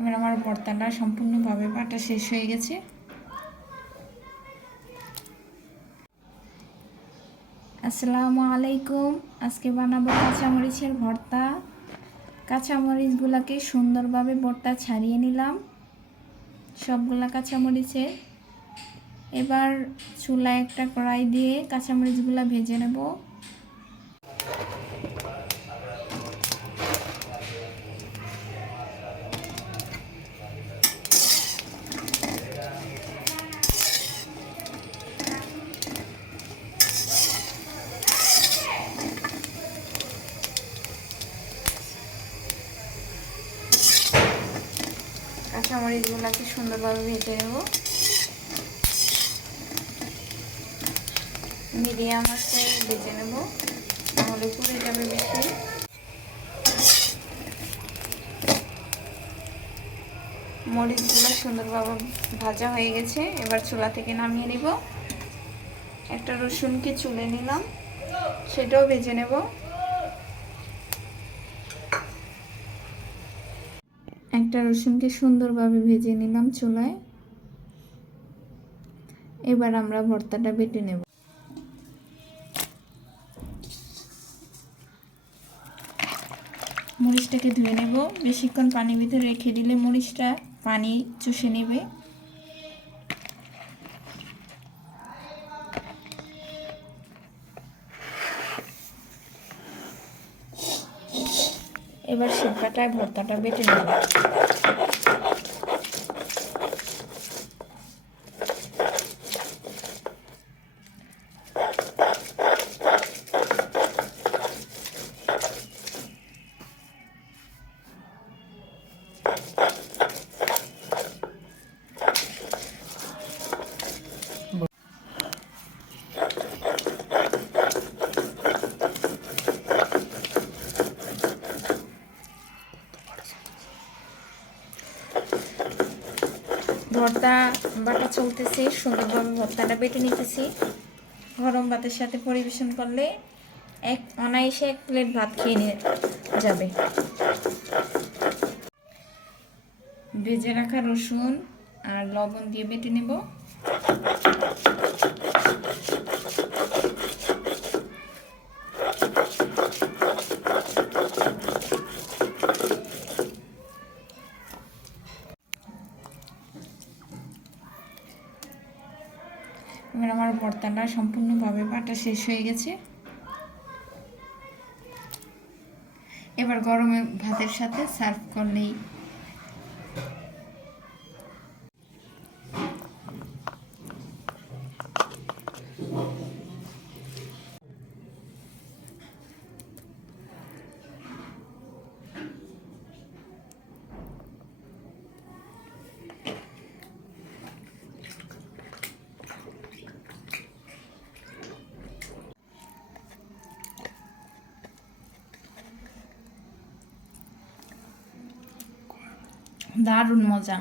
এবার আমার ভর্তাটা সম্পূর্ণভাবে বাটা শেষ হয়ে গেছে। আসসালামু আলাইকুম। আজকে বানাবো কাঁচামরিচের ভর্তা। কাঁচামরিচগুলোকে সুন্দরভাবে ভর্তা ছাড়িয়ে নিলাম, সবগুলা কাঁচামরিচের। এবার চুলায় একটা কড়াই দিয়ে কাঁচামরিচগুলো ভেজে নেব। কাঁচামরিচগুলোকে সুন্দরভাবে ভেজে নেব। মিডিয়াম আঁচে ভেজে নেব, তাহলে পুড়ে যাবে বেশি। মরিচগুলো সুন্দরভাবে ভাজা হয়ে গেছে, এবার চুলা থেকে নামিয়ে নিব। একটা রসুনকে চুলে নিলাম, সেটাও ভেজে নেব। একটা রসুনকে সুন্দরভাবে ভেজে নিলাম চুলায়। এবার আমরা ভর্তাটা বেটে নেব। মরিচটাকে ধুয়ে নেব। বেশিক্ষণ পানির ভিতরে রেখে দিলে মরিচটা পানি চুষে নেবে। এবার শিলপাটায় ভর্তাটা বেটে নেব। ভর্তা বাটা চলতেছে, সুন্দরভাবে ভর্তাটা বেটে নিতেছি। গরম ভাতের সাথে পরিবেশন করলে অনায়াসে 1 প্লেট ভাত খেয়ে নিয়ে যাবে। ভেজে রাখা রসুন আর লবণ দিয়ে বেটে নেব। এবার আমার ভর্তাটা সম্পূর্ণভাবে বাটা শেষ হয়ে গেছে। এবার গরমে ভাতের সাথে সার্ভ করলেই। দারুণ মজা।